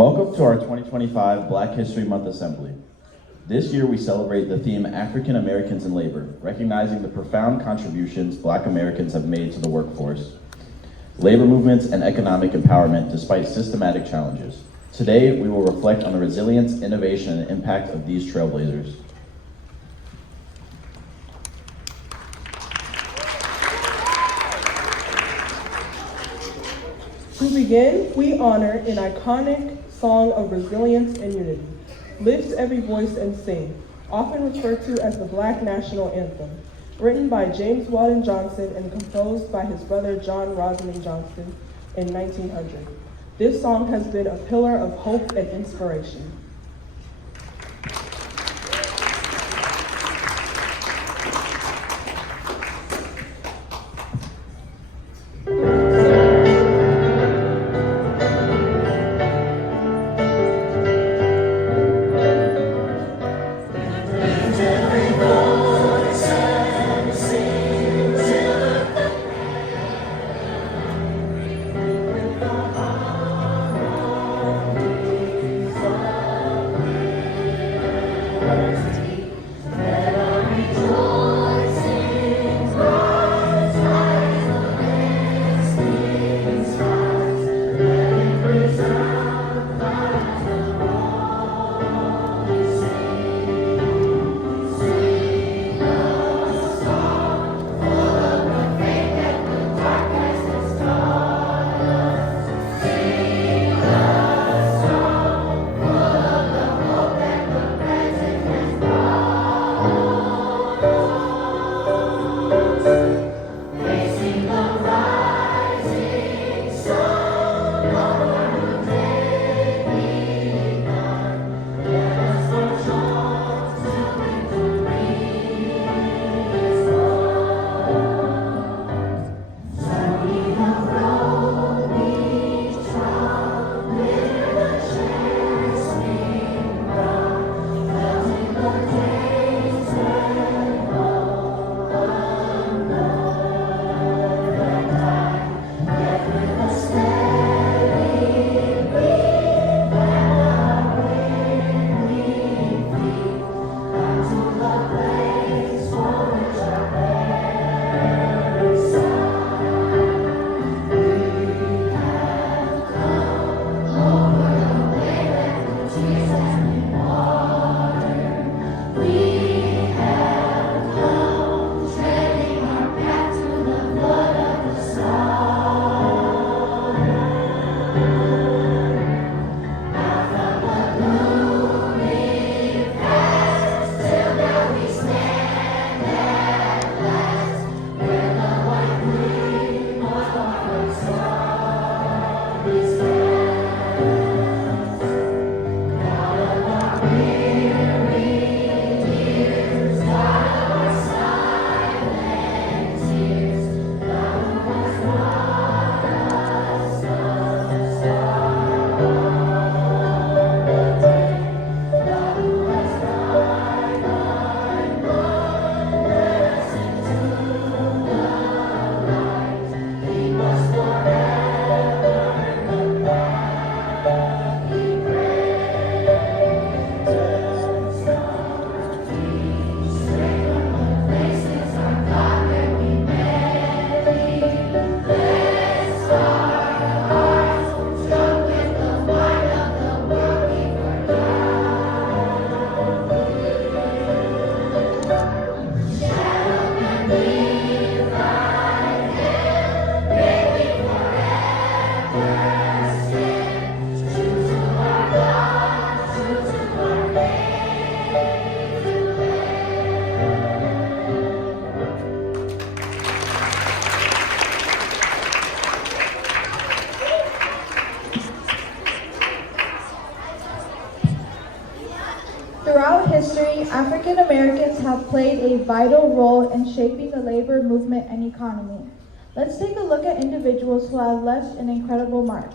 Welcome to our 2025 Black History Month Assembly. This year we celebrate the theme African Americans in Labor, recognizing the profound contributions Black Americans have made to the workforce, labor movements, and economic empowerment despite systematic challenges. Today we will reflect on the resilience, innovation, and impact of these trailblazers. To begin, we honor an iconic song of resilience and unity. Lift every voice and sing, often referred to as the Black National Anthem, written by James Weldon Johnson and composed by his brother John Rosamond Johnson in 1900. This song has been a pillar of hope and inspiration. Throughout history, African Americans have played a vital role in shaping the labor movement and economy. Let's take a look at individuals who have left an incredible mark.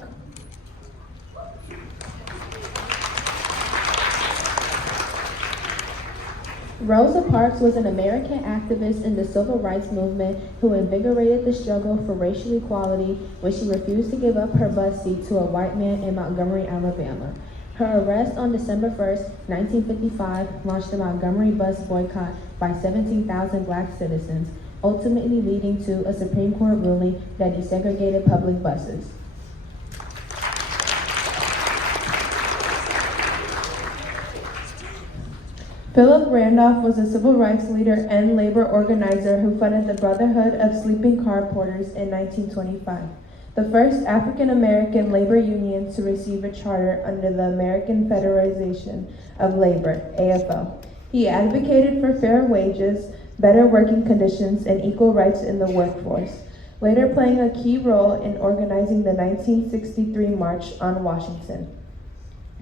Rosa Parks was an American activist in the civil rights movement who invigorated the struggle for racial equality when she refused to give up her bus seat to a white man in Montgomery, Alabama. Her arrest on December 1st, 1955, launched the Montgomery bus boycott by 17,000 black citizens, ultimately leading to a Supreme Court ruling that desegregated public buses. Philip Randolph was a civil rights leader and labor organizer who funded the Brotherhood of Sleeping Car Porters in 1925, the first African American labor union to receive a charter under the American Federation of Labor, AFL. He advocated for fair wages, better working conditions, and equal rights in the workforce, later playing a key role in organizing the 1963 March on Washington.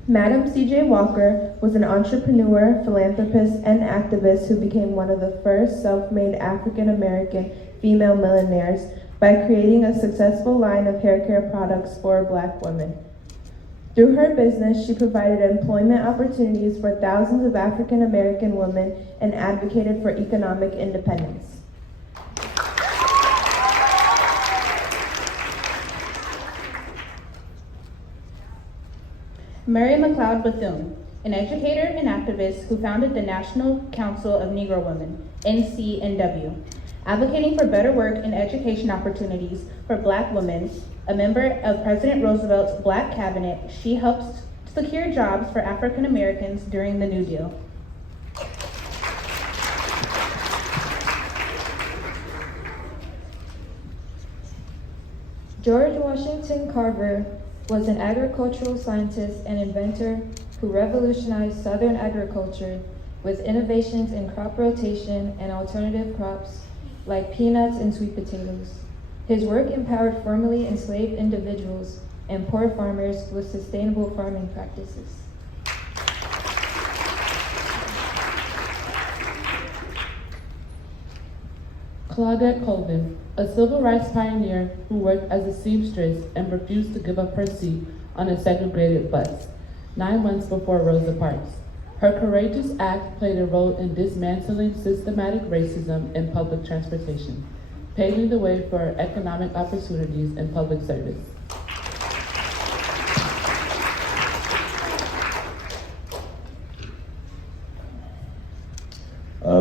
Madam C.J. Walker was an entrepreneur, philanthropist, and activist who became one of the first self-made African American female millionaires by creating a successful line of hair care products for Black women. Through her business, she provided employment opportunities for thousands of African American women and advocated for economic independence. Mary McLeod Bethune, an educator and activist who founded the National Council of Negro Women, NCNW, advocating for better work and education opportunities for Black women. A member of President Roosevelt's Black cabinet, she helped secure jobs for African Americans during the New Deal. George Washington Carver was an agricultural scientist and inventor who revolutionized Southern agriculture with innovations in crop rotation and alternative crops like peanuts and sweet potatoes. His work empowered formerly enslaved individuals and poor farmers with sustainable farming practices. Claudette Colvin, a civil rights pioneer who worked as a seamstress and refused to give up her seat on a segregated bus 9 months before Rosa Parks. Her courageous act played a role in dismantling systematic racism in public transportation, paving the way for economic opportunities in public service.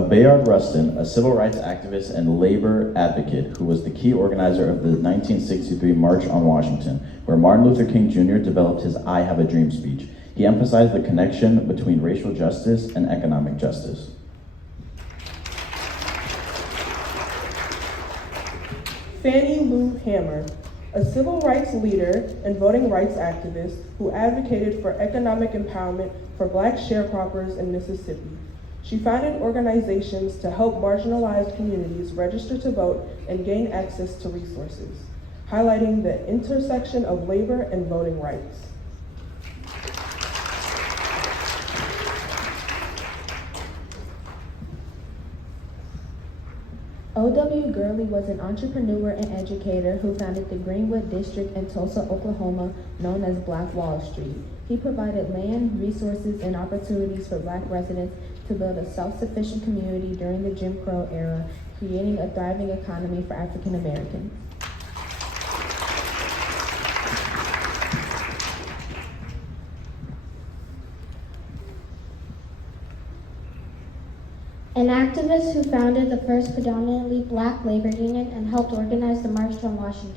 Bayard Rustin, a civil rights activist and labor advocate who was the key organizer of the 1963 March on Washington, where Martin Luther King Jr. developed his I Have a Dream speech. He emphasized the connection between racial justice and economic justice. Fannie Lou Hamer, a civil rights leader and voting rights activist who advocated for economic empowerment for Black sharecroppers in Mississippi. She founded organizations to help marginalized communities register to vote and gain access to resources, highlighting the intersection of labor and voting rights. O.W. Gurley was an entrepreneur and educator who founded the Greenwood District in Tulsa, Oklahoma, known as Black Wall Street. He provided land, resources, and opportunities for Black residents to build a self-sufficient community during the Jim Crow era, creating a thriving economy for African Americans. An activist who founded the first predominantly Black labor union and helped organize the March on Washington.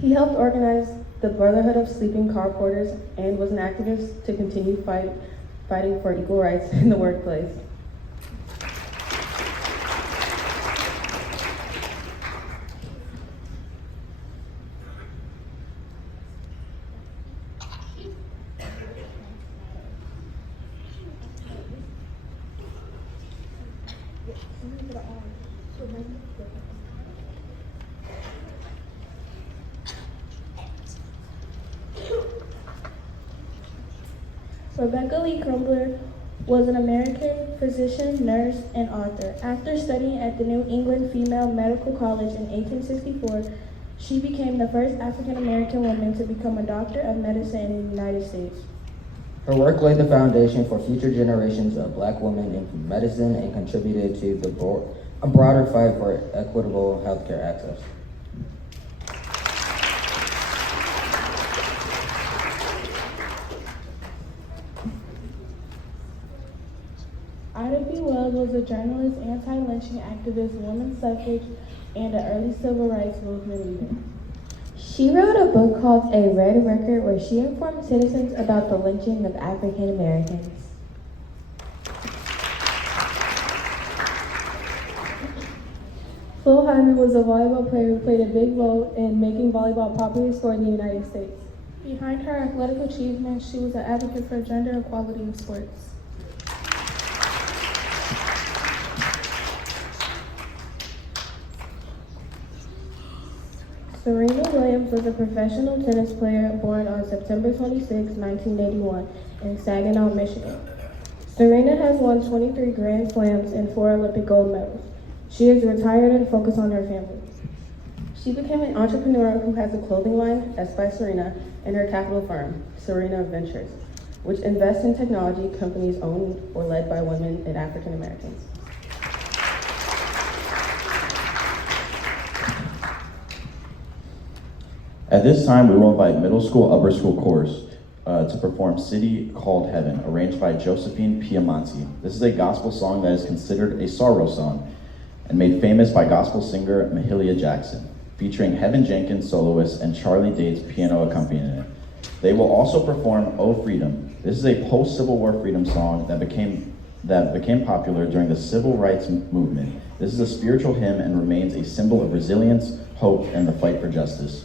He helped organize the Brotherhood of Sleeping Car Porters and was an activist to continue fighting for equal rights in the workplace. Rebecca Lee Crumbler was an American physician, nurse, and author. After studying at the New England Female Medical College in 1864, she became the first African American woman to become a doctor of medicine in the United States. Her work laid the foundation for future generations of Black women in medicine and contributed to a broader fight for equitable healthcare access. Ida B. Wells was a journalist, anti-lynching activist, women's suffrage, and an early civil rights movement leader. She wrote a book called A Red Record where she informed citizens about the lynching of African Americans. Flo Hyman was a volleyball player who played a big role in making volleyball a popular sport in the United States. Behind her athletic achievements, she was an advocate for gender equality in sports. Serena Williams was a professional tennis player born on September 26, 1981 in Saginaw, Michigan. Serena has won 23 Grand Slams and 4 Olympic gold medals. She is retired and focused on her family. She became an entrepreneur who has a clothing line, S by Serena, and her capital firm, Serena Ventures, which invests in technology companies owned or led by women and African Americans. At this time, we will invite middle school, upper school chorus to perform City Called Heaven, arranged by Josephine Piemonte. This is a gospel song that is considered a sorrow song and made famous by gospel singer Mahalia Jackson, featuring Heaven Jenkins soloist and Charlie Date's piano accompaniment. They will also perform Oh Freedom. This is a post-Civil War freedom song that became popular during the Civil Rights Movement. This is a spiritual hymn and remains a symbol of resilience, hope, and the fight for justice.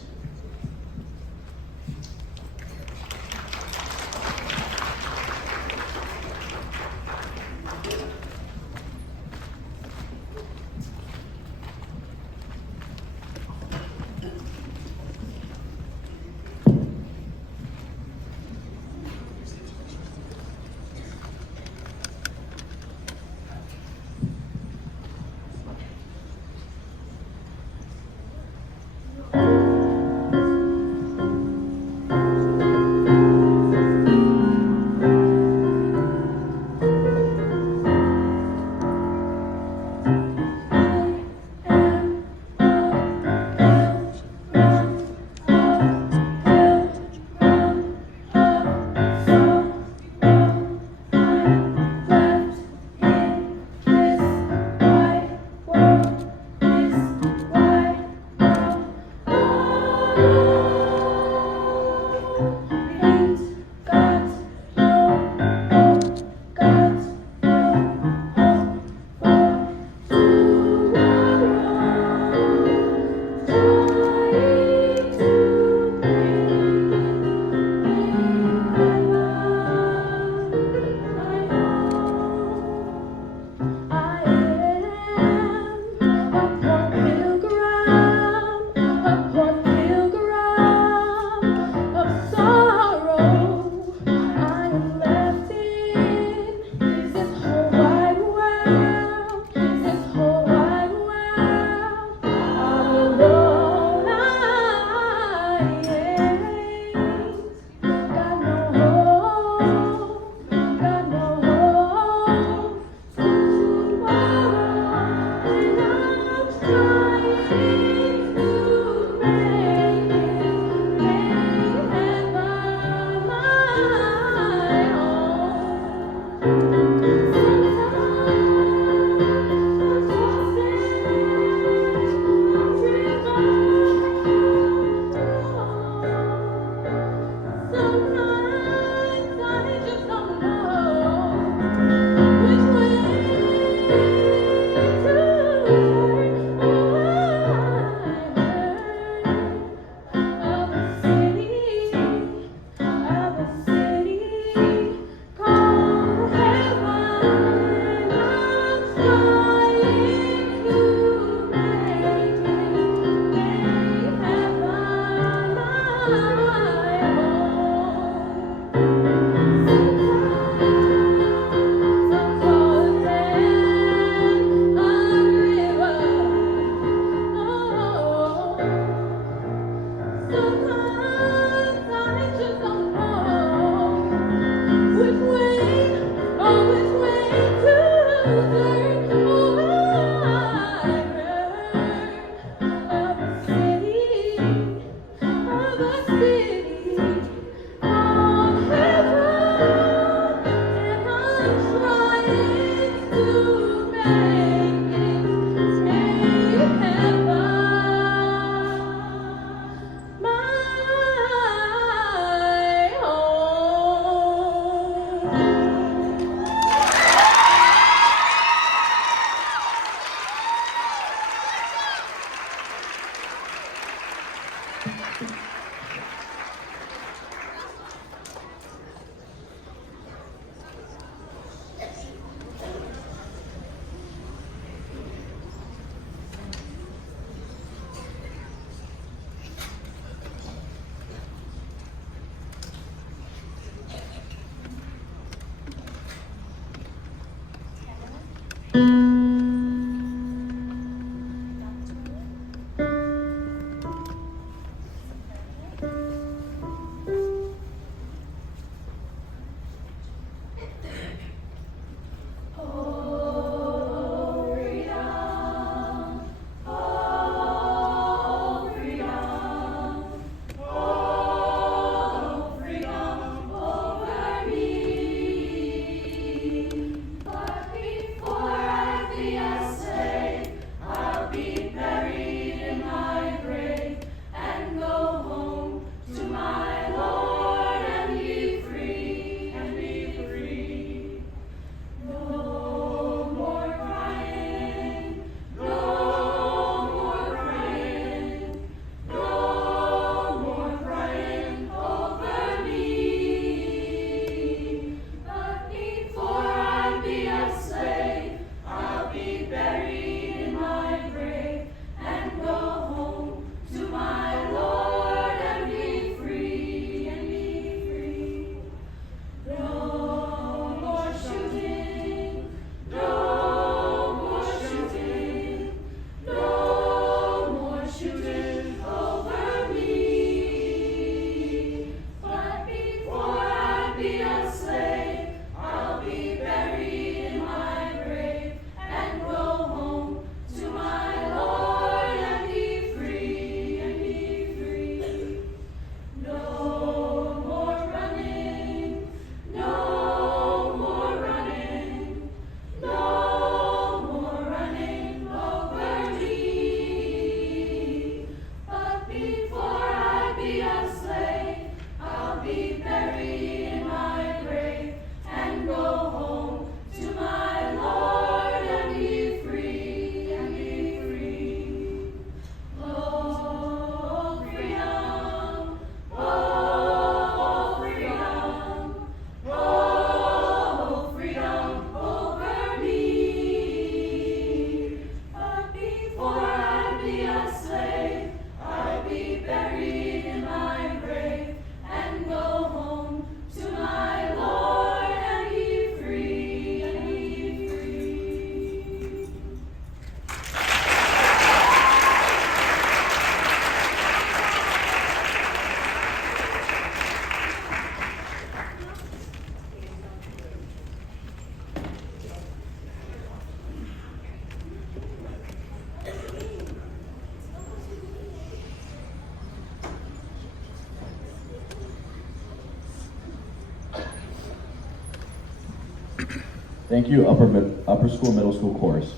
Thank you, upper school, middle school chorus.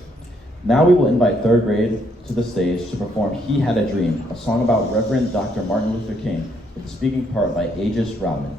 Now we will invite third grade to the stage to perform He Had a Dream, a song about Reverend Dr. Martin Luther King, with the speaking part by Aegis Robin.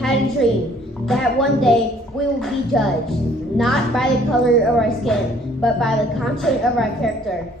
Had a dream that one day we will be judged, not by the color of our skin, but by the content of our character.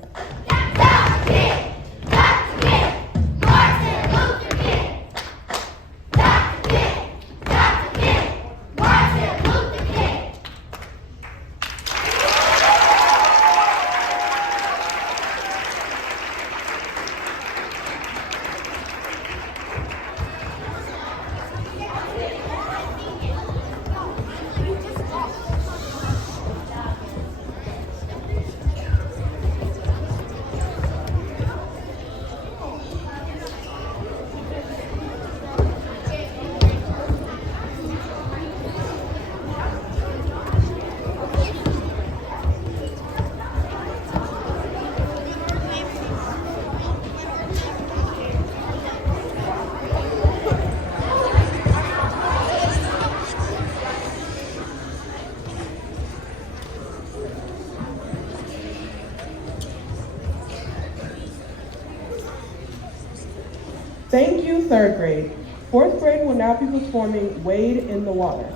Thank you, third grade. Fourth grade will now be performing Wade in the Water.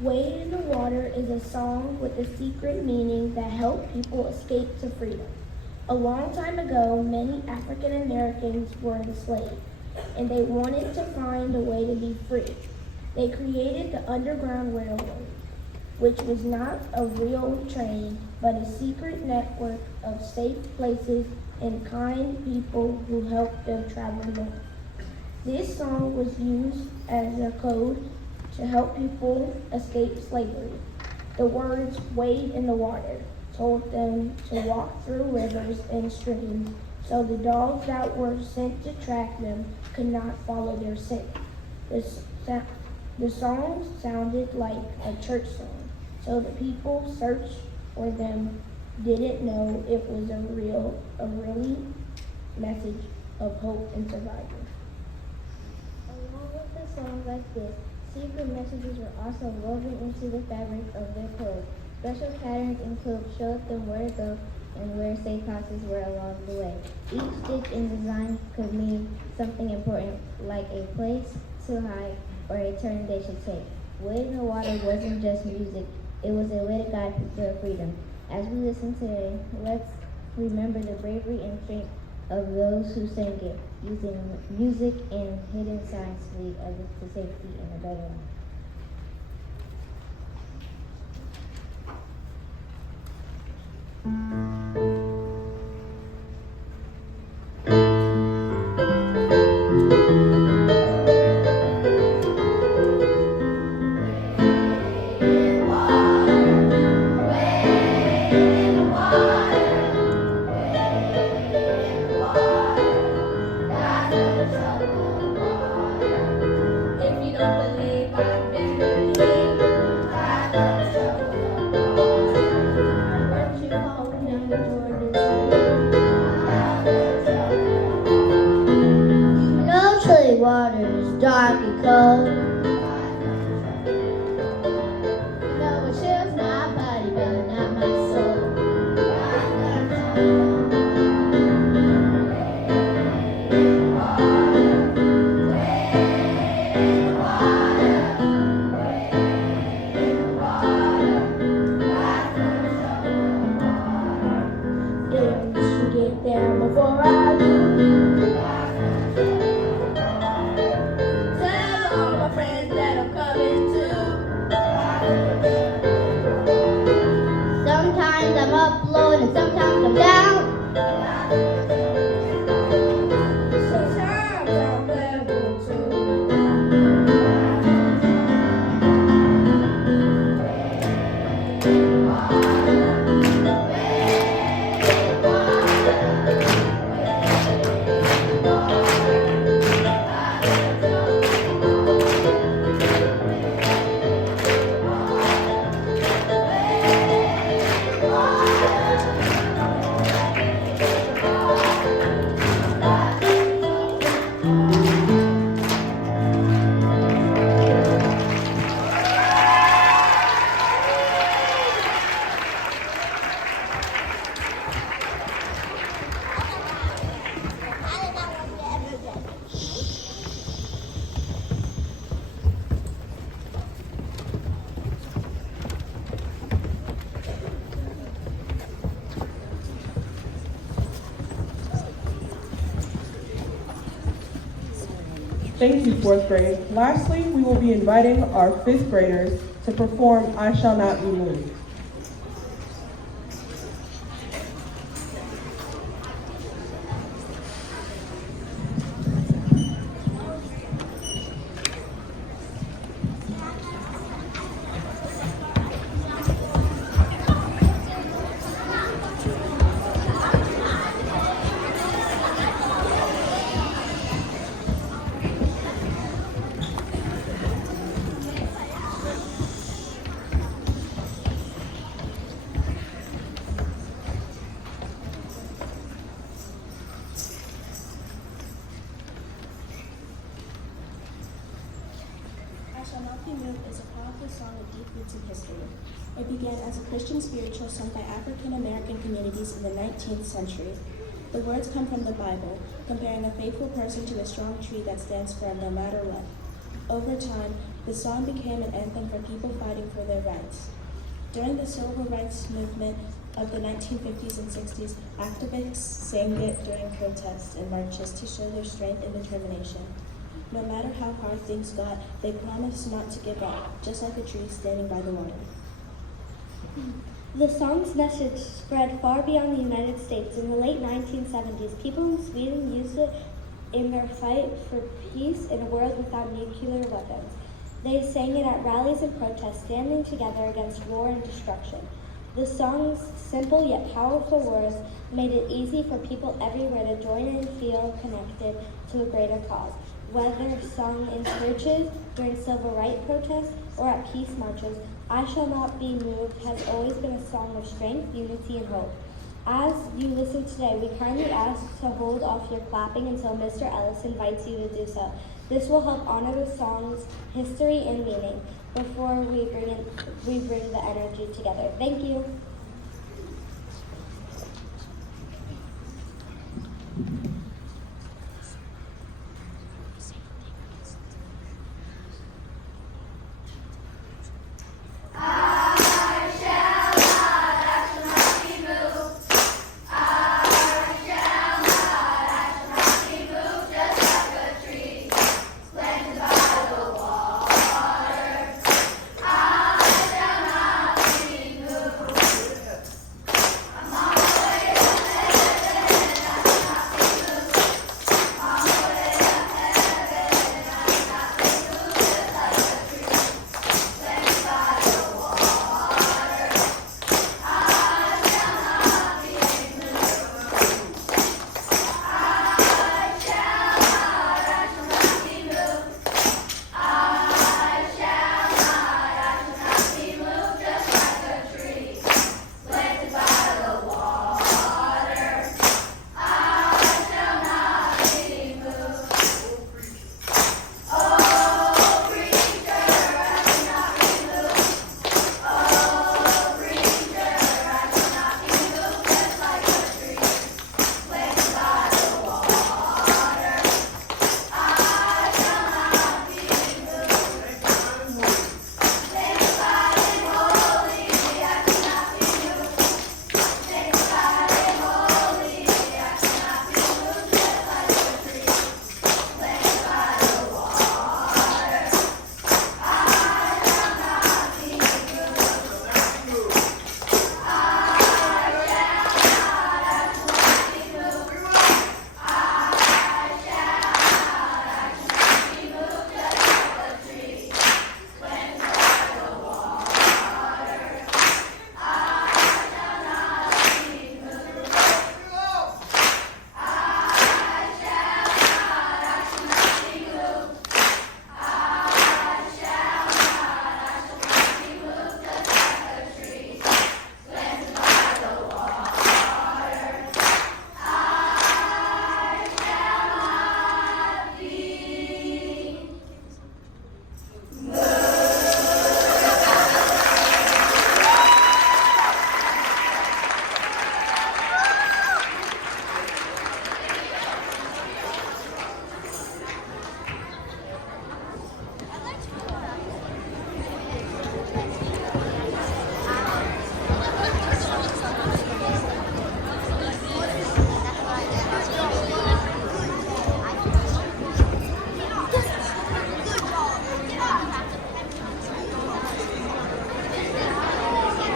Wade in the Water is a song with a secret meaning that helped people escape to freedom. A long time ago, many African Americans were enslaved, and they wanted to find a way to be free. They created the Underground Railroad, which was not a real train, but a secret network of safe places and kind people who helped them travel north. This song was used as a code to help people escape slavery. The words "wade in the water" told them to walk through rivers and streams so the dogs that were sent to track them could not follow their scent. The song sounded like a church song, so the people searched for them didn't know it was a really message of hope and survival. Along with the songs like this, secret messages were also woven into the fabric of their clothes. Special patterns and quilts showed them where to go and where safe houses were along the way. Each stitch and design could mean something important, like a place to hide or a turn they should take. Wade in the Water wasn't just music, it was a way to guide people to freedom. As we listen today, let's remember the bravery and strength of those who sang it, using music and hidden signs to lead others to safety and a better life. Waters dark and cold. No, it chills my body, but not my soul. Didn't you get there before I do? Sometimes I'm up, Lord, and sometimes I'm down. Sometimes I'm level Thank you, fourth grade. Lastly, we will be inviting our fifth graders to perform "I Shall Not Be Moved." I Shall Not Be Moved is a powerful song with deep roots in history. It began as a Christian spiritual sung by African American communities in the 19th century. The words come from the Bible, comparing a faithful person to a strong tree that stands firm no matter what. Over time, the song became an anthem for people fighting for their rights. During the civil rights movement of the 1950s and 60s, activists sang it during protests and marches to show their strength and determination. No matter how hard things got, they promised not to give up, just like a tree standing by the water. The song's message spread far beyond the United States. In the late 1970s, people in Sweden used it in their fight for peace in a world without nuclear weapons. They sang it at rallies and protests, standing together against war and destruction. The song's simple yet powerful words made it easy for people everywhere to join and feel connected to a greater cause. Whether sung in churches, during civil rights protests, or at peace marches, I Shall Not Be Moved has always been a song of strength, unity, and hope. As you listen today, we kindly ask to hold off your clapping until Mr. Ellis invites you to do so. This will help honor the song's history and meaning before we bring the energy together. Thank you.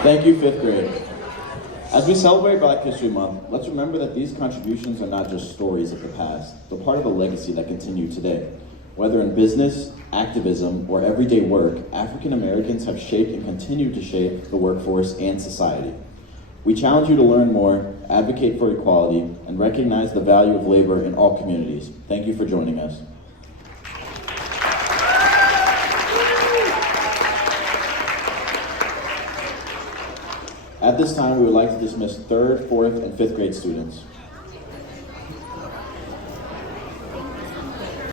Thank you, 5th grade. As we celebrate Black History Month, let's remember that these contributions are not just stories of the past, they're part of a legacy that continue today. Whether in business, activism, or everyday work, African Americans have shaped and continue to shape the workforce and society. We challenge you to learn more, advocate for equality, and recognize the value of labor in all communities. Thank you for joining us. At this time, we would like to dismiss 3rd, 4th, and 5th grade students.